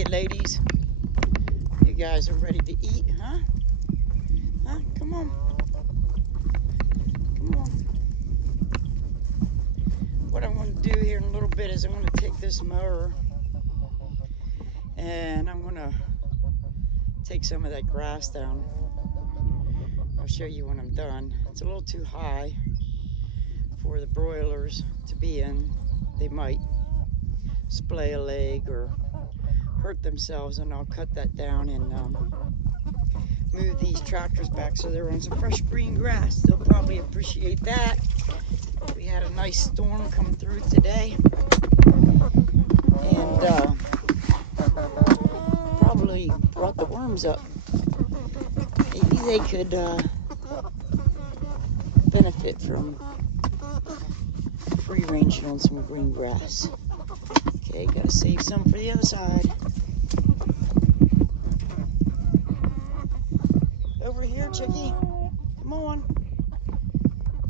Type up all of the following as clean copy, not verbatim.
Hey ladies, you guys are ready to eat, huh? Huh? Come on. Come on. What I'm going to do here in a little bit is I'm going to take this mower and I'm going to take some of that grass down. I'll show you when I'm done. It's a little too high for the broilers to be in. They might splay a leg or hurt themselves, and I'll cut that down and move these tractors back so they're on some fresh green grass. They'll probably appreciate that. We had a nice storm come through today, and probably brought the worms up. Maybe they could benefit from free ranging on some green grass. Okay, gotta save some for the other side. Over here, Chickie. Come on.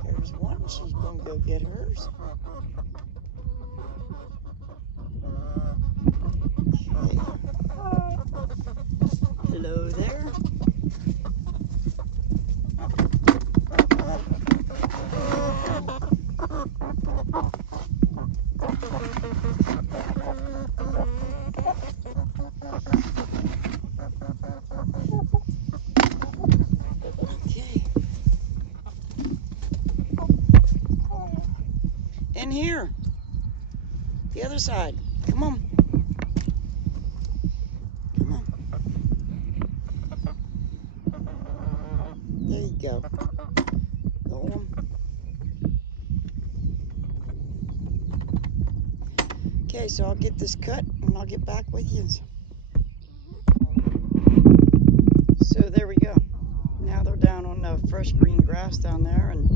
There's one. She's gonna go get hers. Okay. Hello there. Okay. In here. The other side. Come on. Come on. There you go. Go on. Okay, so I'll get this cut and I'll get back with you. So there we go. Now they're down on the fresh green grass down there, and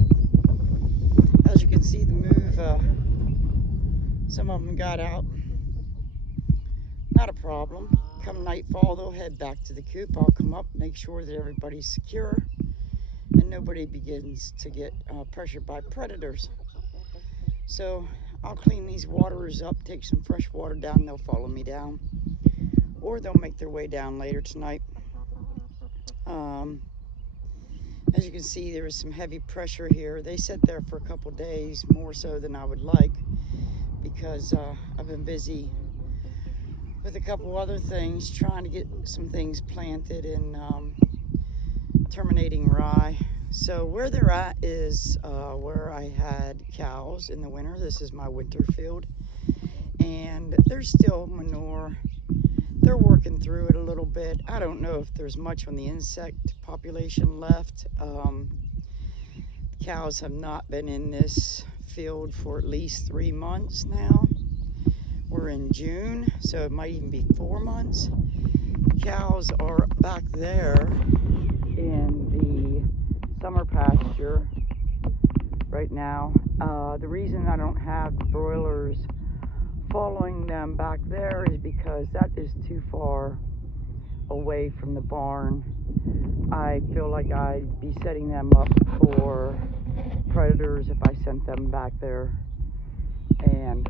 as you can see, the move, some of them got out. Not a problem. Come nightfall, they'll head back to the coop. I'll come up, make sure that everybody's secure and nobody begins to get pressured by predators. So I'll clean these waterers up, take some fresh water down, they'll follow me down, or they'll make their way down later tonight. As you can see, there is some heavy pressure here. They sit there for a couple days, more so than I would like, because I've been busy with a couple other things, trying to get some things planted and terminating rye. So where they're at is where I had cows in the winter. This is my winter field, and there's still manure. They're working through it a little bit. I don't know if there's much on the insect population left. Cows have not been in this field for at least 3 months now. We're in June, so it might even be 4 months. Cows are back there in the summer pasture right now. The reason I don't have the broilers following them back there is because that is too far away from the barn. I feel like I'd be setting them up for predators if I sent them back there and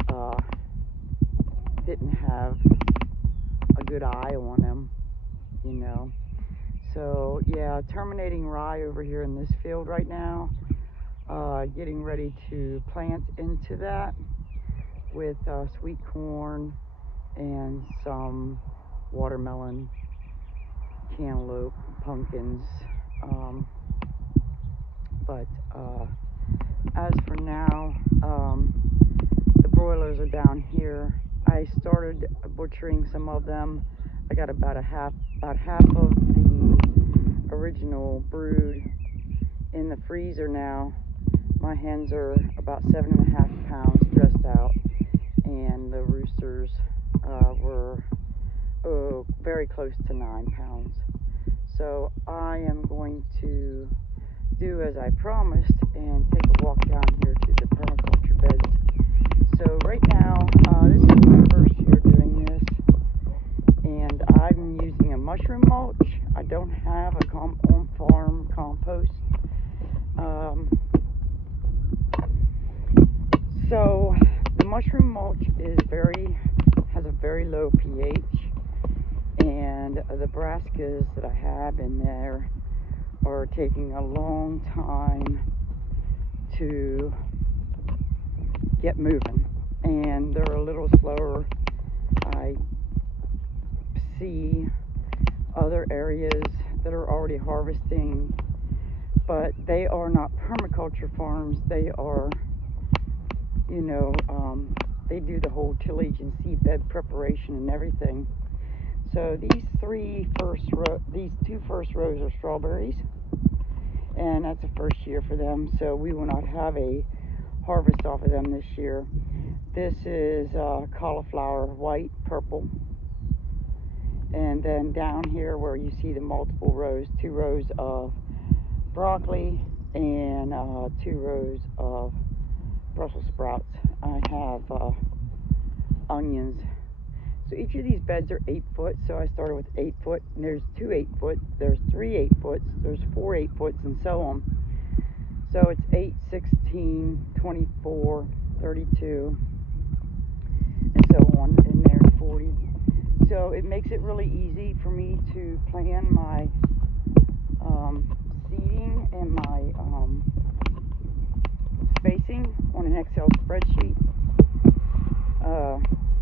didn't have a good eye on them, you know. So yeah, terminating rye over here in this field right now, getting ready to plant into that with sweet corn and some watermelon, cantaloupe, pumpkins. But as for now, the broilers are down here. I started butchering some of them. I got about half of the original brood in the freezer now. My hens are about 7.5 pounds dressed out, and the roosters were very close to 9 pounds. So I am going to do as I promised and take a walk down here to the permaculture beds. So right now, this is my first year doing this, and I'm using a mushroom mulch. I don't have a on-farm compost. So the mushroom mulch has a very low pH. and the brassicas that I have in there are taking a long time to get moving, and they're a little slower. I see other areas that are already harvesting, but they are not permaculture farms. They are, they do the whole tillage and seedbed preparation and everything. So these two first rows are strawberries, and that's the first year for them, so we will not have a harvest off of them this year. This is cauliflower, white, purple, and then down here where you see the multiple rows, 2 rows of broccoli and 2 rows of Brussels sprouts. I have onions. So each of these beds are 8 foot, so I started with 8 foot, and there's 2 8 foot, there's 3 8 foots, there's 4 8 foots, and so on. So it's 8, 16, 24, 32, and so on, and there's 40. So it makes it really easy for me to plan my seeding and my spacing on an Excel spreadsheet.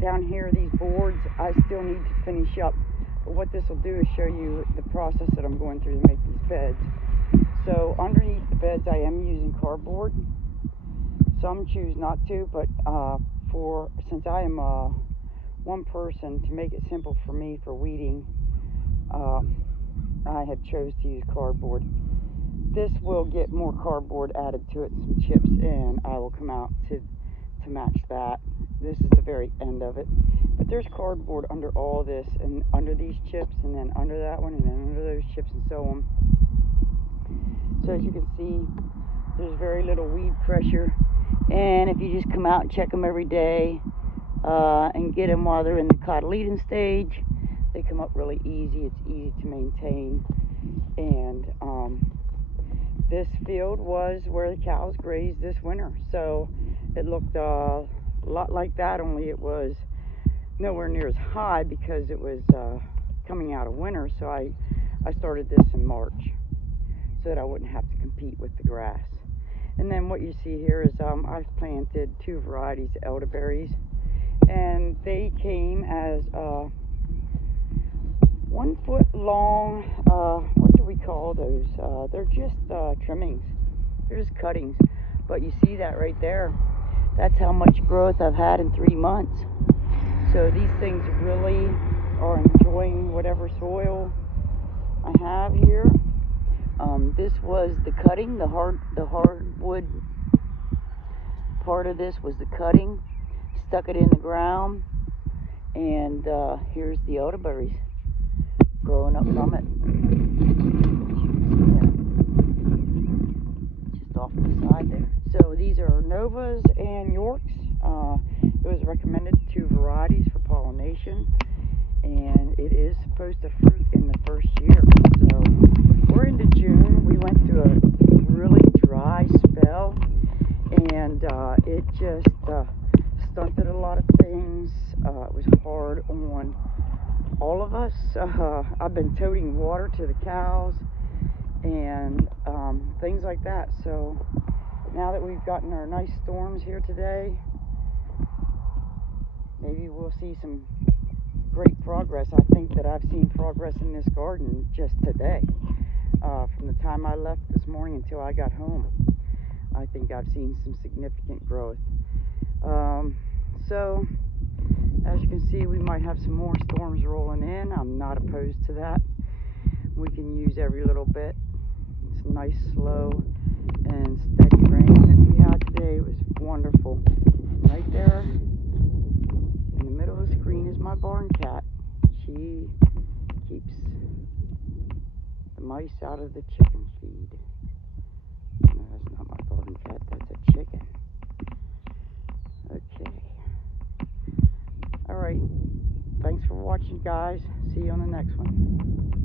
Down here, these boards, I still need to finish up. But what this will do is show you the process that I'm going through to make these beds. So underneath the beds, I am using cardboard. Some choose not to, but since I am one person, to make it simple for me for weeding, I have chose to use cardboard. This will get more cardboard added to it, some chips, and I will come out to match that. This is the very end of it, but there's cardboard under all this, and under these chips, and then under that one, and then under those chips, and so on. So as you can see, there's very little weed pressure, and if you just come out and check them every day and get them while they're in the cotyledon stage, they come up really easy. It's easy to maintain. And this field was where the cows grazed this winter, so it looked a lot like that, only it was nowhere near as high because it was coming out of winter. So I started this in March so that I wouldn't have to compete with the grass. And then what you see here is I've planted 2 varieties of elderberries, and they came as 1 foot long, what do we call those? They're just trimmings. They're just cuttings. But you see that right there? That's how much growth I've had in 3 months. So these things really are enjoying whatever soil I have here. This was the cutting, the hardwood part of this was the cutting. Stuck it in the ground, and here's the elderberries growing up from it. Just off to the side there. So these are Novas and Yorks. It was recommended 2 varieties for pollination, and it is supposed to fruit in the first year. So we're into June. We went through a really dry spell, and it just stunted a lot of things. It was hard on all of us. I've been toting water to the cows and things like that. So now that we've gotten our nice storms here today, maybe we'll see some great progress. I think that I've seen progress in this garden just today. From the time I left this morning until I got home, I think I've seen some significant growth. So as you can see, we might have some more storms rolling in. I'm not opposed to that. We can use every little bit. It's nice, slow, and steady rain that we had today. It was wonderful. Right there in the middle of the screen is my barn cat. She keeps the mice out of the chicken feed. No, that's not my barn cat, that's a chicken. Okay. Alright. Thanks for watching, guys. See you on the next one.